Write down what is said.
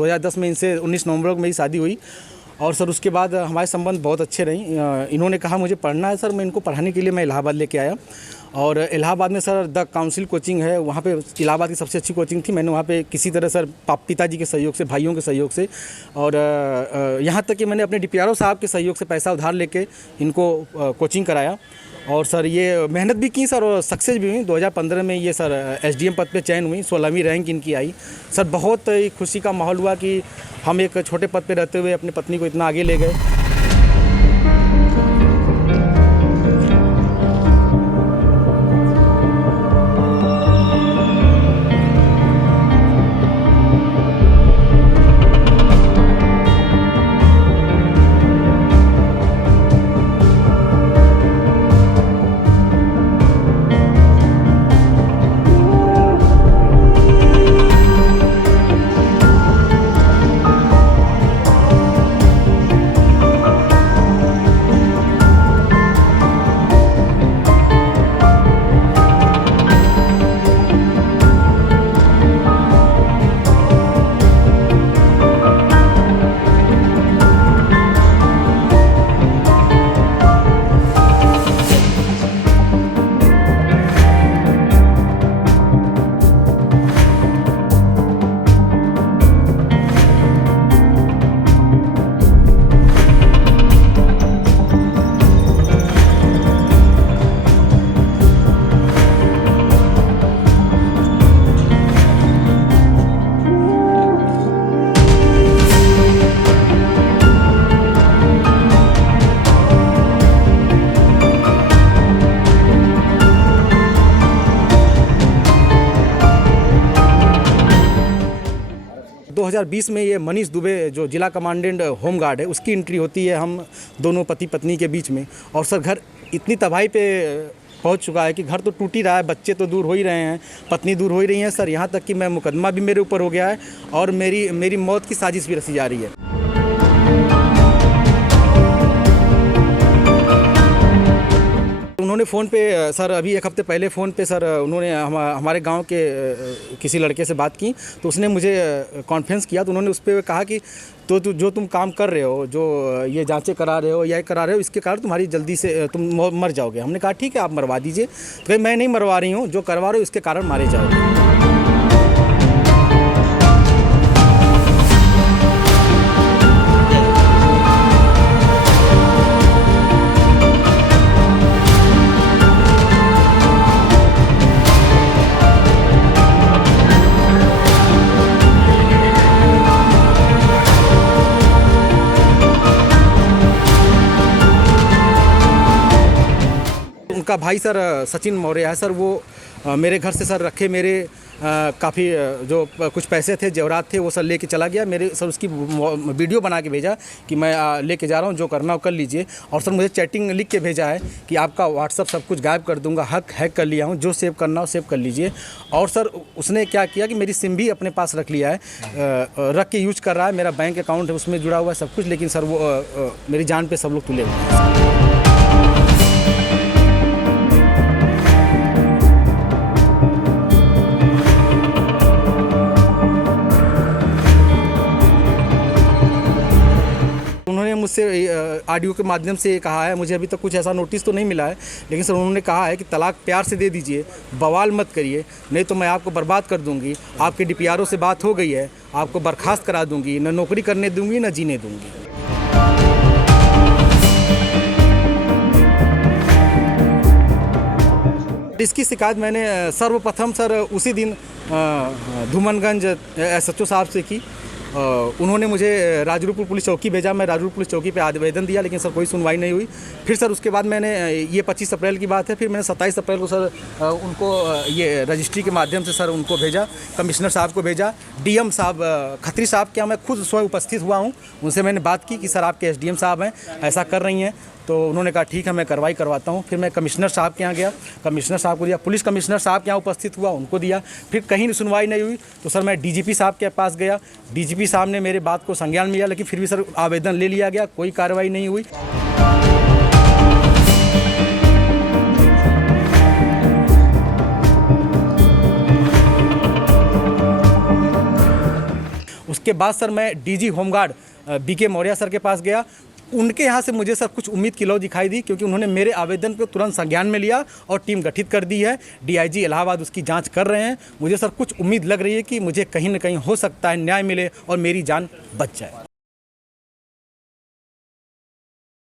2010 में इनसे 19 नवंबर को मेरी शादी हुई और सर उसके बाद हमारे संबंध बहुत अच्छे रही। इन्होंने कहा मुझे पढ़ना है सर, मैं इनको पढ़ाने के लिए मैं इलाहाबाद लेके आया और इलाहाबाद में सर द काउंसिल कोचिंग है, वहाँ पे इलाहाबाद की सबसे अच्छी कोचिंग थी। मैंने वहाँ पे किसी तरह सर पिताजी के सहयोग से, भाइयों के सहयोग से और यहाँ तक कि मैंने अपने DPRO साहब के सहयोग से पैसा उधार लेके इनको कोचिंग कराया और सर ये मेहनत भी की सर और सक्सेस भी हुई। 2015 में ये सर SDM पद पे चयन हुई, 16वीं रैंक इनकी आई। सर बहुत ही खुशी का माहौल हुआ कि हम एक छोटे पद पे रहते हुए अपनी पत्नी को इतना आगे ले गए। दो 2020 में ये मनीष दुबे जो जिला कमांडेंट होमगार्ड है उसकी एंट्री होती है हम दोनों पति पत्नी के बीच में और सर घर इतनी तबाही पे पहुंच चुका है कि घर तो टूट ही रहा है, बच्चे तो दूर हो ही रहे हैं, पत्नी दूर हो ही रही है सर, यहाँ तक कि मैं मुकदमा भी मेरे ऊपर हो गया है और मेरी मौत की साजिश भी रची जा रही है। उन्होंने फ़ोन पे सर अभी 1 हफ्ते पहले फ़ोन पे सर उन्होंने हमारे गांव के किसी लड़के से बात की तो उसने मुझे कॉन्फ्रेंस किया तो उन्होंने उस पर कहा कि तो जो तुम काम कर रहे हो, जो ये जांचें करा रहे हो या करा रहे हो, इसके कारण तुम्हारी जल्दी से तुम मर जाओगे। हमने कहा ठीक है आप मरवा दीजिए, तो मैं नहीं मरवा रही हूँ, जो करवा रहे हो इसके कारण मारे जाओगे। उनका भाई सर सचिन मौर्य है सर, वो मेरे घर से सर रखे मेरे काफ़ी जो कुछ पैसे थे, जेवरात थे, वो सर लेके चला गया। मेरे सर उसकी वीडियो बना के भेजा कि मैं लेके जा रहा हूँ, जो करना हो कर लीजिए। और सर मुझे चैटिंग लिख के भेजा है कि आपका व्हाट्सअप सब कुछ गायब कर दूंगा, हैक कर लिया हूँ, जो सेव करना हो सेव कर लीजिए। और सर उसने क्या किया कि मेरी सिम भी अपने पास रख लिया है, रख के यूज कर रहा है। मेरा बैंक अकाउंट है उसमें जुड़ा हुआ है सब कुछ, लेकिन सर वो मेरी जान पर सब लोग तुले हुए हैं। उन्होंने मुझसे ऑडियो के माध्यम से कहा है, मुझे अभी तक कुछ ऐसा नोटिस तो नहीं मिला है, लेकिन सर उन्होंने कहा है कि तलाक प्यार से दे दीजिए, बवाल मत करिए, नहीं तो मैं आपको बर्बाद कर दूंगी। आपके DPRO से बात हो गई है, आपको बर्खास्त करा दूंगी, न नौकरी करने दूंगी न जीने दूंगी। इसकी शिकायत मैंने सर्वप्रथम सर उसी दिन धूमनगंज SHO साहब से की। उन्होंने मुझे राजरूपुर पुलिस चौकी भेजा, मैं राजरूपुर पुलिस चौकी पे आवेदन दिया, लेकिन सर कोई सुनवाई नहीं हुई। फिर सर उसके बाद मैंने ये 25 अप्रैल की बात है, फिर मैंने 27 अप्रैल को सर उनको ये रजिस्ट्री के माध्यम से सर उनको भेजा, कमिश्नर साहब को भेजा। DM साहब खत्री साहब के यहाँ मैं खुद स्वयं उपस्थित हुआ हूँ, उनसे मैंने बात की कि सर आपके SDM साहब हैं, ऐसा कर रही हैं, तो उन्होंने कहा ठीक है मैं कार्रवाई करवाता हूँ। फिर मैं कमिश्नर साहब के यहाँ गया, कमिश्नर साहब को दिया, पुलिस कमिश्नर साहब के यहाँ उपस्थित हुआ, उनको दिया। फिर कहीं सुनवाई नहीं हुई तो सर मैं DGP साहब के पास गया, DGP साहब ने मेरे बात को संज्ञान में लिया, लेकिन फिर भी सर आवेदन ले लिया गया, कोई कार्रवाई नहीं हुई। उसके बाद सर मैं DG home guard BK Maurya sir के पास गया। उनके यहाँ से मुझे सर कुछ उम्मीद की लौ दिखाई दी, क्योंकि उन्होंने मेरे आवेदन को तुरंत संज्ञान में लिया और टीम गठित कर दी है। डीआईजी इलाहाबाद उसकी जांच कर रहे हैं। मुझे सर कुछ उम्मीद लग रही है कि मुझे कहीं ना कहीं हो सकता है न्याय मिले और मेरी जान बच जाए।